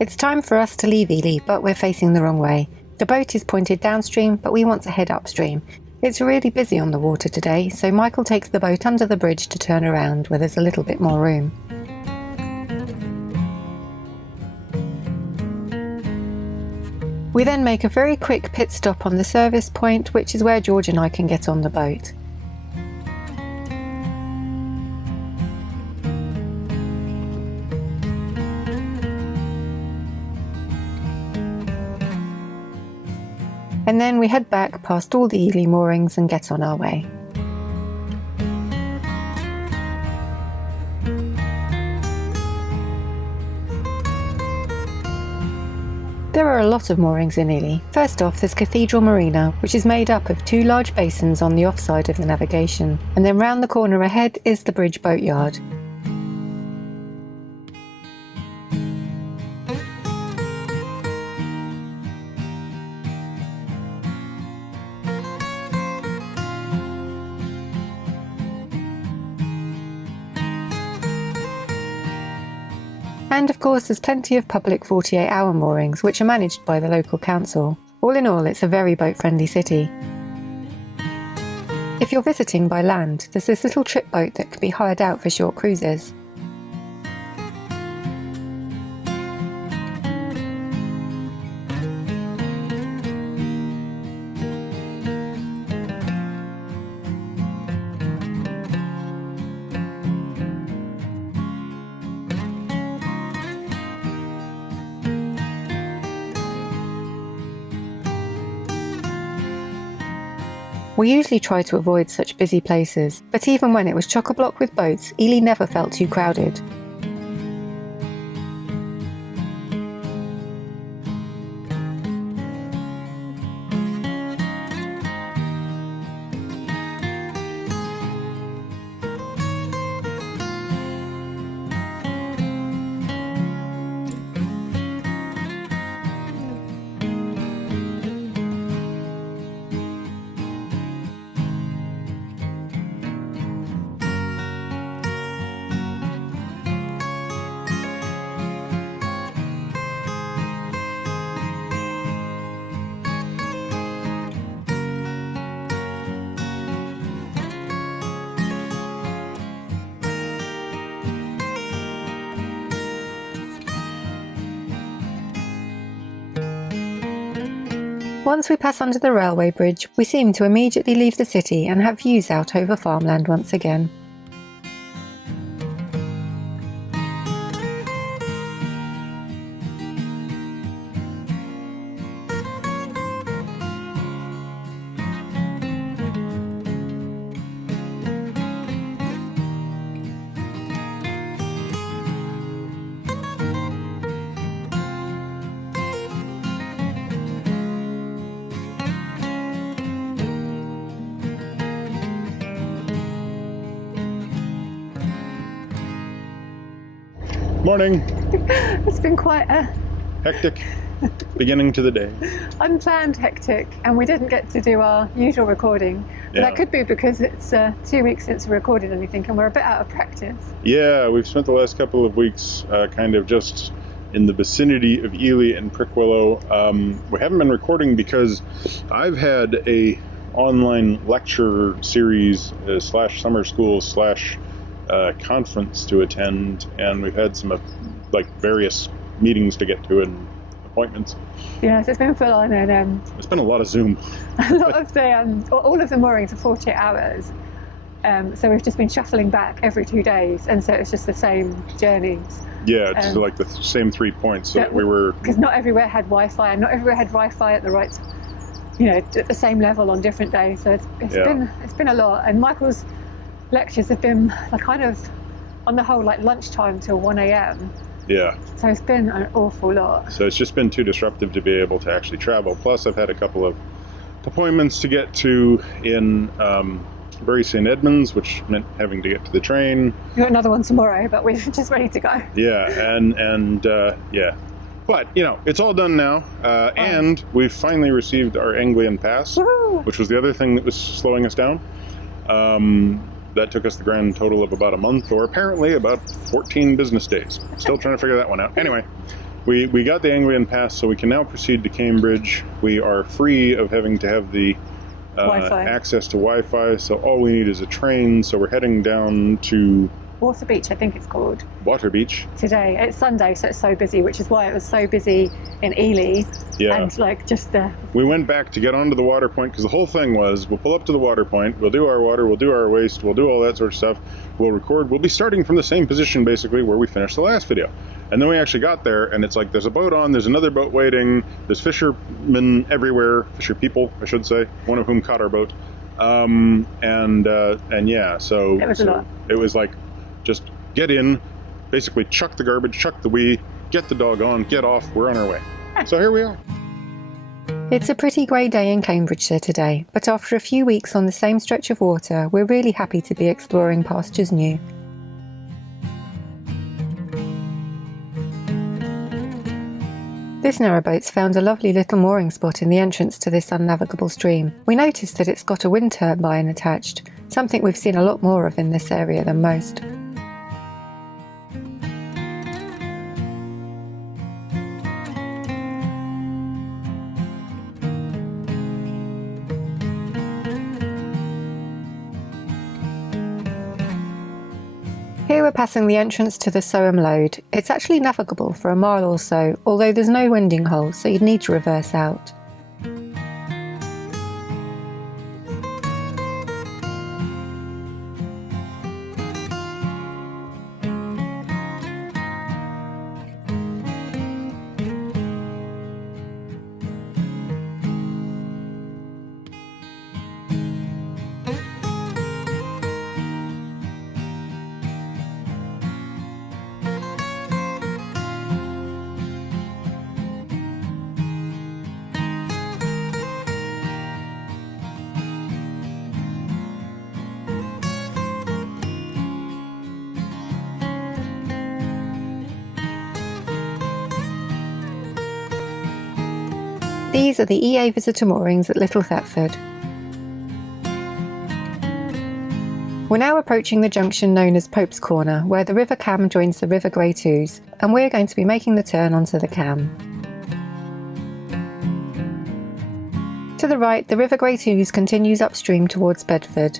It's time for us to leave Ely, but we're facing the wrong way. The boat is pointed downstream, but we want to head upstream. It's really busy on the water today, so Michael takes the boat under the bridge to turn around where there's a little bit more room. We then make a very quick pit stop on the service point, which is where George and I can get on the boat. And then we head back past all the Ely moorings and get on our way. There are a lot of moorings in Ely. First off, there's Cathedral Marina, which is made up of 2 large basins on the offside of the navigation. And then round the corner ahead is the Bridge Boatyard. And of course there's plenty of public 48-hour moorings which are managed by the local council. All in all, it's a very boat-friendly city. If you're visiting by land, there's this little trip boat that can be hired out for short cruises. We usually try to avoid such busy places, but even when it was chock-a-block with boats, Ely never felt too crowded. Once we pass under the railway bridge, we seem to immediately leave the city and have views out over farmland once again. Morning. It's been quite a Hectic beginning to the day. unplanned hectic, and we didn't get to do our usual recording. Yeah. That could be because it's 2 weeks since we recorded anything and we're a bit out of practice. Yeah, we've spent the last couple of weeks kind of just in the vicinity of Ely and Prickwillow. We haven't been recording because I've had a online lecture series slash summer school slash conference to attend, and we've had some various meetings to get to and appointments. Yes, it's been full on, and It's been a lot of Zoom. a lot of the all of the moorings are 48 hours. So we've just been shuffling back every 2 days, and so it's just the same journeys. Yeah, it's like the same 3 points. So we were, because not everywhere had Wi-Fi, and not everywhere had Wi-Fi at the right, at the same level on different days. So it's been a lot. And Michael's lectures have been kind of, on the whole, like lunchtime till 1 a.m. Yeah. So it's been an awful lot. So it's just been too disruptive to be able to actually travel. Plus, I've had a couple of appointments to get to in Bury St. Edmunds, which meant having to get to the train. We've got another one tomorrow, but we're just ready to go. Yeah, and yeah. But, it's all done now, and we've finally received our Anglian pass, Woo-hoo! which was the other thing that was slowing us down. That took us the grand total of about a month, or apparently about 14 business days. Still trying to figure that one out. Anyway, we got the Anglian Pass, so we can now proceed to Cambridge. We are free of having to have the access to Wi-Fi, so all we need is a train. So we're heading down to WaterBeach, I think it's called. WaterBeach. Today. It's Sunday, so it's so busy, which is why it was so busy in Ely. Yeah. And like just the... We went back to get onto the water point, because the whole thing was, we'll pull up to the water point, we'll do our water, we'll do our waste, we'll do all that sort of stuff, we'll record, we'll be starting from the same position basically where we finished the last video. And then we actually got there, and it's like, there's a boat on, there's another boat waiting, there's fishermen everywhere, fisher people, I should say, one of whom caught our boat. And yeah, so... It was a lot. It was like, just get in, basically chuck the garbage, chuck the wee, get the dog on, get off, we're on our way. So here we are. It's a pretty grey day in Cambridgeshire today, but after a few weeks on the same stretch of water, we're really happy to be exploring pastures new. This narrowboat's found a lovely little mooring spot in the entrance to this unnavigable stream. We noticed that it's got a wind turbine attached, something we've seen a lot more of in this area than most. Here we're passing the entrance to the Soham Lode. It's actually navigable for a mile or so, although there's no winding hole, so you'd need to reverse out. These are the EA visitor moorings at Little Thetford. We're now approaching the junction known as Pope's Corner, where the River Cam joins the River Great Ouse, and we're going to be making the turn onto the Cam. To the right, the River Great Ouse continues upstream towards Bedford.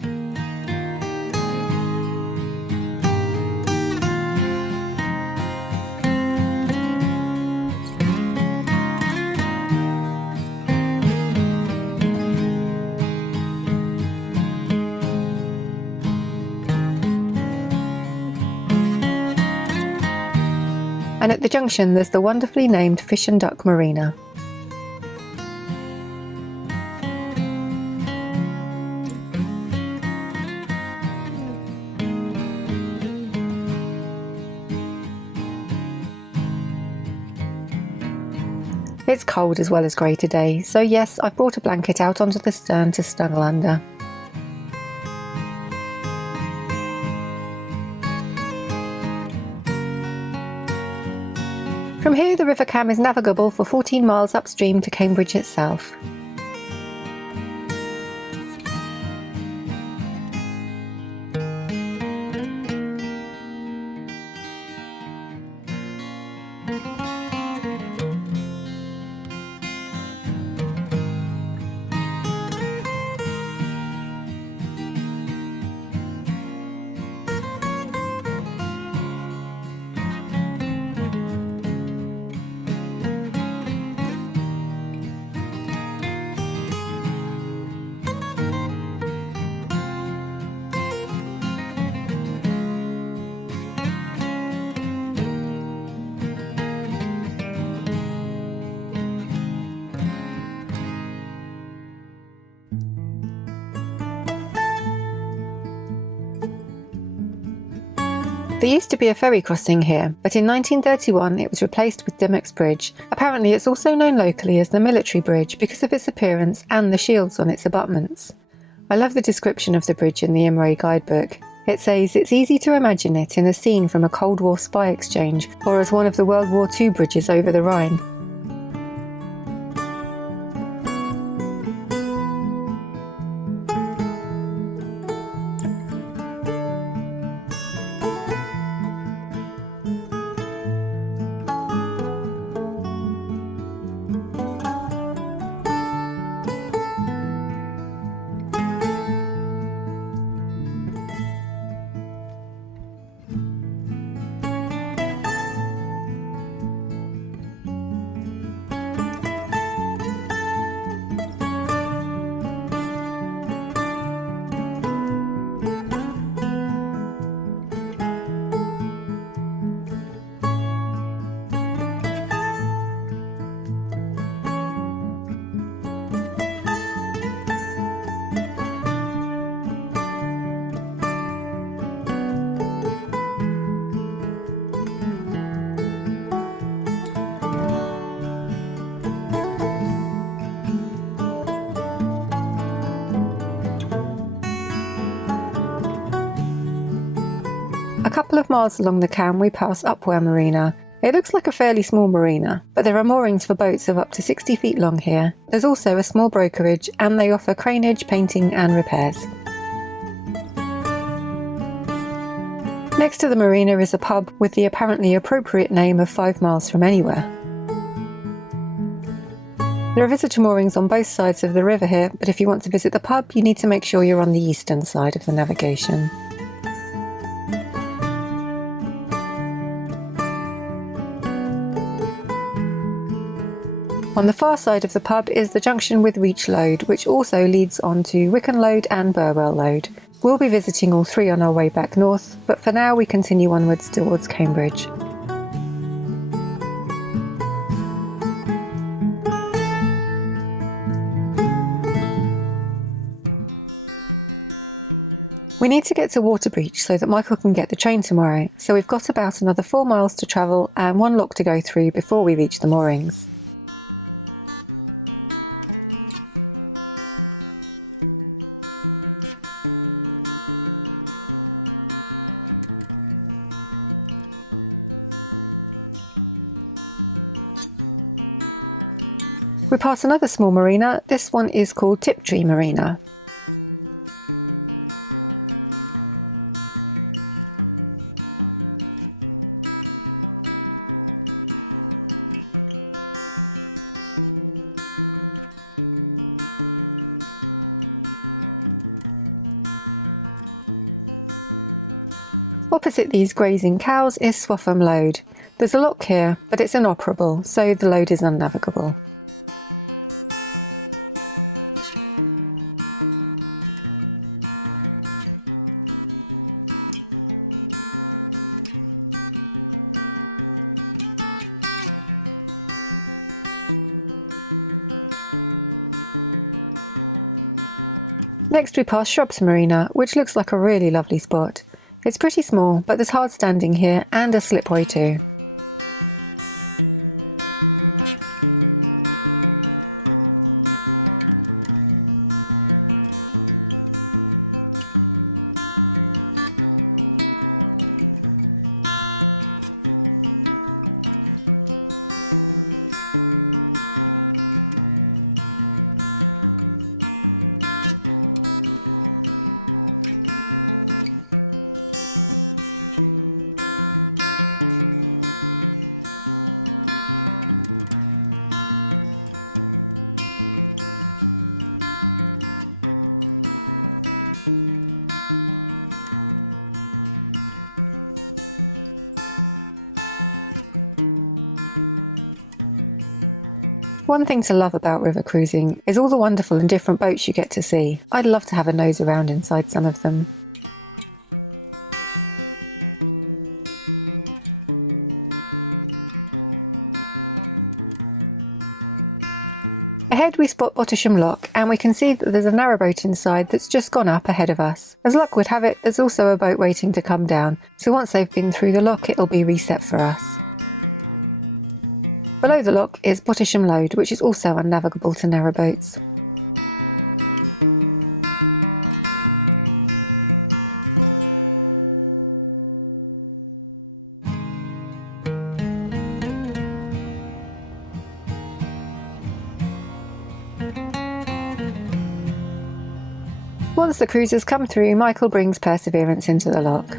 And at the junction there's the wonderfully named Fish and Duck Marina. It's cold as well as grey today, so yes, I've brought a blanket out onto the stern to snuggle under. From here the River Cam is navigable for 14 miles upstream to Cambridge itself. There used to be a ferry crossing here, but in 1931 it was replaced with Dimmock's Bridge. Apparently it's also known locally as the Military Bridge because of its appearance and the shields on its abutments. I love the description of the bridge in the Imre guidebook. It says it's easy to imagine it in a scene from a Cold War spy exchange or as one of the World War II bridges over the Rhine. A couple of miles along the Cam we pass Upware Marina. It looks like a fairly small marina, but there are moorings for boats of up to 60 feet long here. There's also a small brokerage and they offer craneage, painting and repairs. Next to the marina is a pub with the apparently appropriate name of 5 Miles From Anywhere. There are visitor moorings on both sides of the river here, but if you want to visit the pub, you need to make sure you're on the eastern side of the navigation. On the far side of the pub is the junction with Reach Lode, which also leads on to Wicken Lode and Burwell Lode. We'll be visiting all three on our way back north, but for now we continue onwards towards Cambridge. We need to get to WaterBeach so that Michael can get the train tomorrow, so we've got about another 4 miles to travel and 1 lock to go through before we reach the moorings. We pass another small marina. This one is called Tiptree Marina. Opposite these grazing cows is Swaffham Lode. There's a lock here, but it's inoperable, so the lode is unnavigable. Next we pass Shrubs Marina, which looks like a really lovely spot. It's pretty small, but there's hard standing here and a slipway too. One thing to love about river cruising is all the wonderful and different boats you get to see. I'd love to have a nose around inside some of them. Ahead we spot Bottisham Lock and we can see that there's a narrowboat inside that's just gone up ahead of us. As luck would have it, there's also a boat waiting to come down, so once they've been through the lock it'll be reset for us. Below the lock is Bottisham Lode, which is also unnavigable to narrowboats. Once the cruisers come through, Michael brings Perseverance into the lock.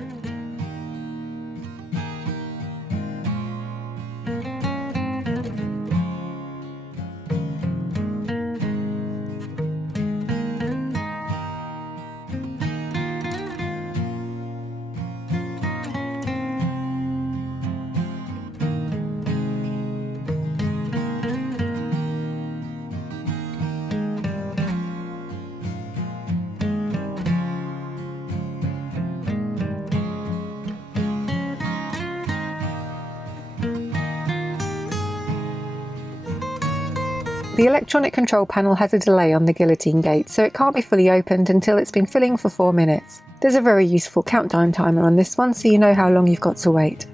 The electronic control panel has a delay on the guillotine gate, so it can't be fully opened until it's been filling for 4 minutes. There's a very useful countdown timer on this one, so you know how long you've got to wait.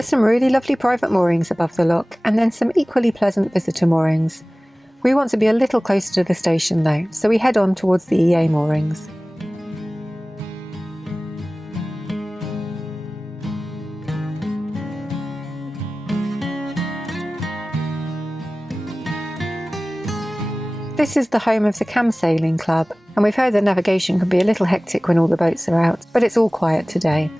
There's some really lovely private moorings above the lock, and then some equally pleasant visitor moorings. We want to be a little closer to the station though, so we head on towards the EA moorings. This is the home of the Cam Sailing Club, and we've heard that navigation can be a little hectic when all the boats are out, but it's all quiet today.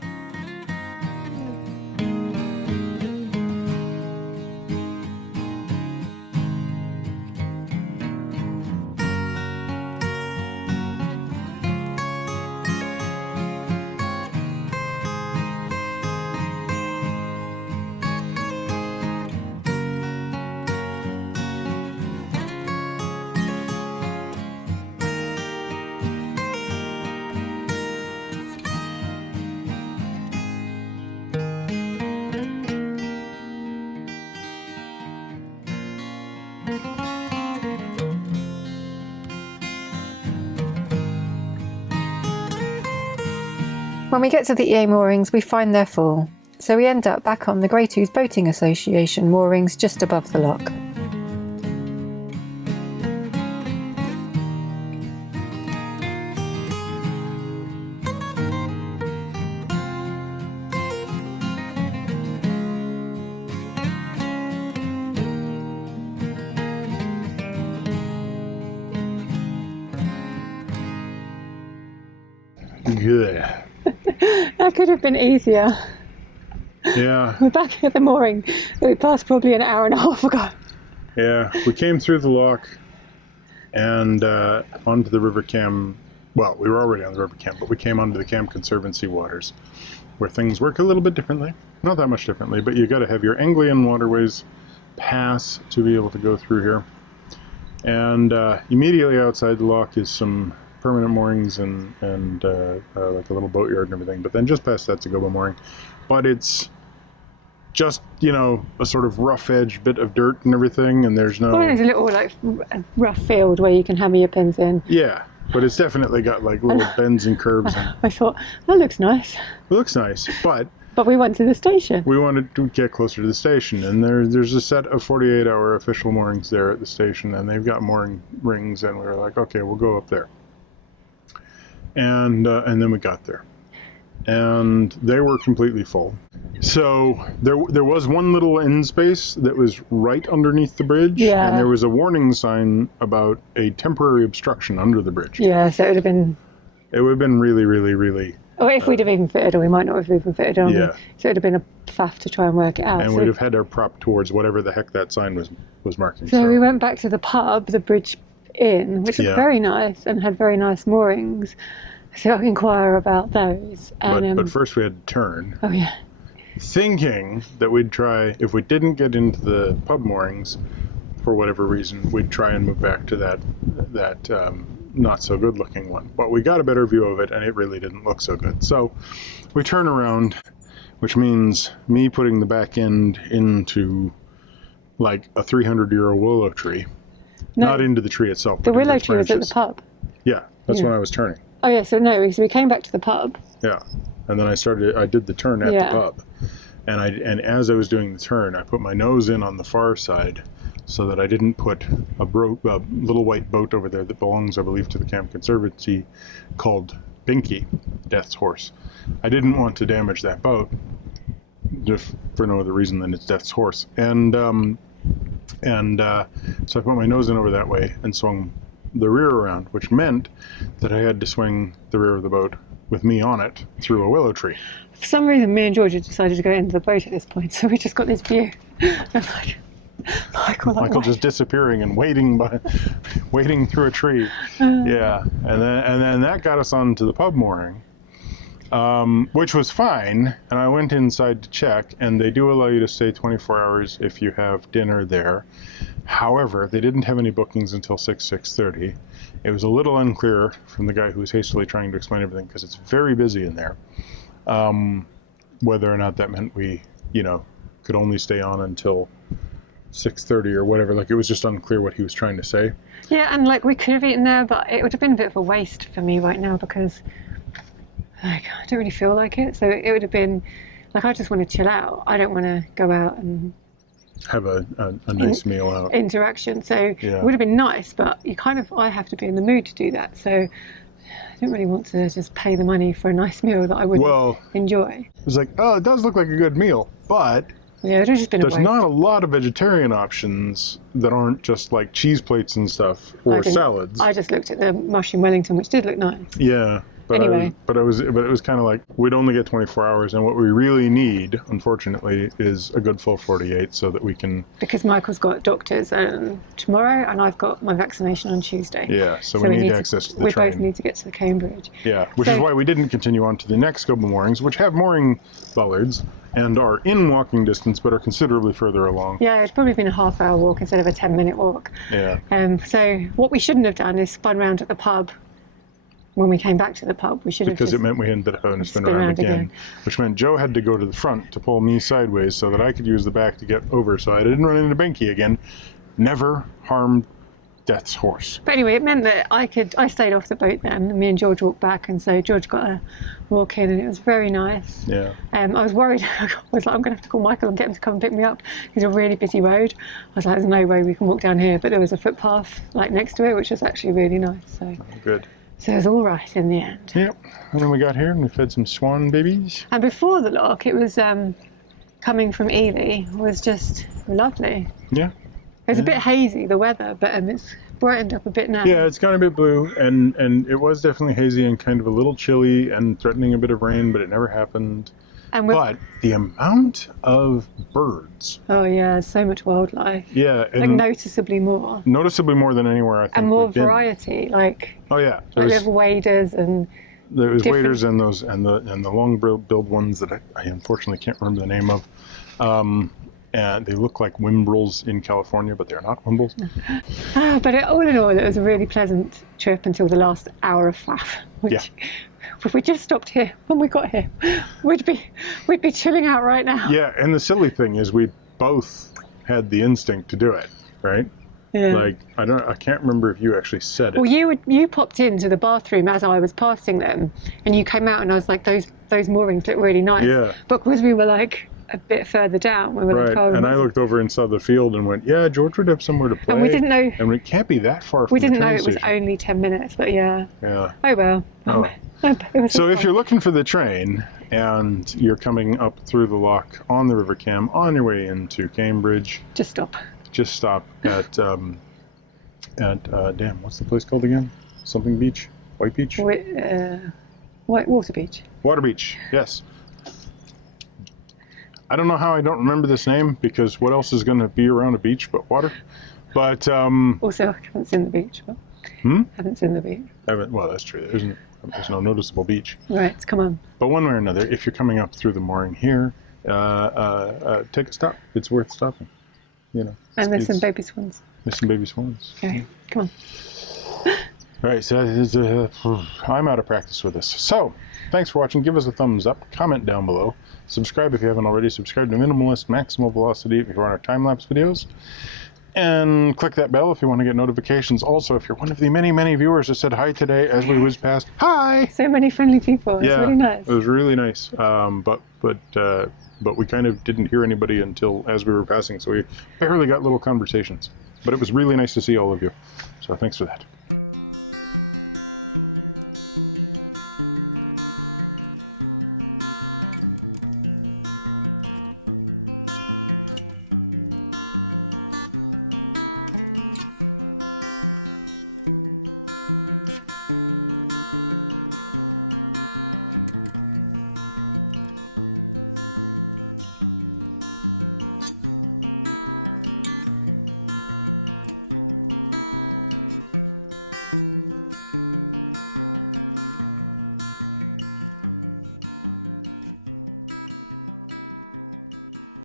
When we get to the EA moorings, we find they're full, so we end up back on the Great Ouse Boating Association moorings just above the lock. Good. That could have been easier. Yeah. We're back at the mooring that we passed probably an hour and a half ago. Yeah, we came through the lock and onto the River Cam. Well, we were already on the River Cam, but we came onto the Cam Conservancy waters, where things work a little bit differently. Not that much differently, but you got to have your Anglian Waterways pass to be able to go through here. And immediately outside the lock is some permanent moorings and like a little boatyard and everything. But then just past that's a gobo mooring. But it's just, you know, a sort of rough edge bit of dirt and everything, and there's no... Well, there's a little like rough field where you can hammer your pins in. Yeah, but it's definitely got like little bends and curves. And I thought, that looks nice. it looks nice, but we went to the station. we wanted to get closer to the station, and there's a set of 48-hour official moorings there at the station, and they've got mooring rings, and we were like, okay, we'll go up there. And then we got there, and they were completely full. So there was one little end space that was right underneath the bridge, Yeah. and there was a warning sign about a temporary obstruction under the bridge. Yeah, so it would have been... It would have been really, really, really... Or if we'd have even fitted, or we might not have even fitted on. Yeah. So it would have been a faff to try and work it out. And we'd have had our prop towards whatever the heck that sign was marking. So we went back to the pub, the Bridge Inn, which was Yeah. very nice and had very nice moorings. So I can inquire about those. And, But first we had to turn, oh yeah, thinking that we'd try, if we didn't get into the pub moorings, for whatever reason, we'd try and move back to that not so good looking one. But we got a better view of it, and it really didn't look so good. So we turn around, which means me putting the back end into like a 300-year-old willow tree. No. Not into the tree itself. the but into willow its tree was at the branches. pub. Yeah, that's Yeah. when I was turning. Oh yeah, so no, so we came back to the pub. Yeah, and then I did the turn at Yeah. the pub, and as I was doing the turn, I put my nose in on the far side, so that I didn't put a little white boat over there that belongs, I believe, to the Camp Conservancy, called Binky, Death's Horse. I didn't want to damage that boat, just for no other reason than it's Death's Horse, and so I put my nose in over that way and swung the rear around, which meant that I had to swing the rear of the boat with me on it through a willow tree. For some reason, me and George had decided to go into the boat at this point, so we just got this view. And like, Michael just disappearing and waiting through a tree. Yeah, and then that got us onto the pub mooring, which was fine. And I went inside to check, and they do allow you to stay 24 hours if you have dinner there. However, they didn't have any bookings until 6:30. It was a little unclear from the guy who was hastily trying to explain everything, because it's very busy in there, whether or not that meant we, could only stay on until 6:30 or whatever. Like, it was just unclear what he was trying to say. Yeah, and like we could have eaten there, but it would have been a bit of a waste for me right now, because like I don't really feel like it. So it would have been Like, I just want to chill out. I don't want to go out and have a nice meal out. Interaction. So it would have been nice, but I have to be in the mood to do that. So I don't really want to just pay the money for a nice meal that I wouldn't enjoy. It's like, oh, it does look like a good meal, but yeah, it would have just been there's not a lot of vegetarian options that aren't just like cheese plates and stuff or salads. I just looked at the mushroom Wellington, which did look nice. Yeah. But anyway. But it was kind of like, we'd only get 24 hours, and what we really need, unfortunately, is a good full 48 so that we can... Because Michael's got doctors tomorrow, and I've got my vaccination on Tuesday. Yeah, so we need access to the train. We both need to get to the Cambridge. Yeah, which is why we didn't continue on to the next scope of moorings, which have mooring bollards and are in walking distance, but are considerably further along. Yeah, it's probably been a half-hour walk instead of a 10-minute walk. Yeah. So what we shouldn't have done is spun round at the pub. When we came back to the pub, we should have because it meant we ended up having to spin around again, which meant Joe had to go to the front to pull me sideways so that I could use the back to get over, so I didn't run into Benki again. Never harmed Death's horse. But anyway, it meant that I stayed off the boat then, and me and George walked back, and so George got a walk in, and it was very nice. Yeah. I was worried. I was like, I'm going to have to call Michael and get him to come and pick me up. It's a really busy road. I was like, there's no way we can walk down here, but there was a footpath like next to it, which was actually really nice. So good. So it was all right in the end. Yep. And then we got here and we fed some swan babies. And before the lock, it was coming from Ely was just lovely. Yeah. It was a bit hazy, the weather, but it's brightened up a bit now. Yeah, it's gone a bit blue, and it was definitely hazy and kind of a little chilly and threatening a bit of rain, but it never happened. But the amount of birds. Oh yeah, so much wildlife. Yeah. And like noticeably more. Noticeably more than anywhere I think. And more variety, like. Oh yeah. Like we have waders and. There was waders and those and the long-billed ones that I unfortunately can't remember the name of. And they look like wimbrels in California, but they're not wimbrels. But all in all, it was a really pleasant trip until the last hour of faff. Which, if we just stopped here when we got here, we'd be chilling out right now. Yeah, and the silly thing is we both had the instinct to do it, right? Yeah. Like I can't remember if you actually said it. Well, you popped into the bathroom as I was passing them, and you came out, and I was like, those moorings look really nice. Yeah. But because we were like a bit further down, we were like, oh. And I looked over and saw the field and went, yeah, George would have somewhere to play. And we didn't know. And it can't be that far from we didn't the train know it was station. only 10 minutes, but yeah. Yeah. Oh well. Oh. It was So if you're looking for the train and you're coming up through the lock on the River Cam on your way into Cambridge, just stop. Just stop at what's the place called again? Something Beach? White Beach? WaterBeach. WaterBeach, yes. I don't know how I don't remember this name, because what else is going to be around a beach but water? But also, I haven't seen the beach. But haven't seen the beach. Well, that's true. There's no noticeable beach. Right, come on. But one way or another, if you're coming up through the mooring here, take a stop. It's worth stopping. You know. And there's some baby swans. There's some baby swans. Okay, come on. All right, so I'm out of practice with this. So, thanks for watching. Give us a thumbs up. Comment down below. Subscribe if you haven't already. Subscribe to Minimalist Maximal Velocity if you want our time-lapse videos. And click that bell if you want to get notifications. Also, if you're one of the many, many viewers that said hi today as we whizzed past. Hi! So many friendly people. It's really nice. It was really nice. But we kind of didn't hear anybody until as we were passing, so we barely got little conversations. But it was really nice to see all of you. So thanks for that.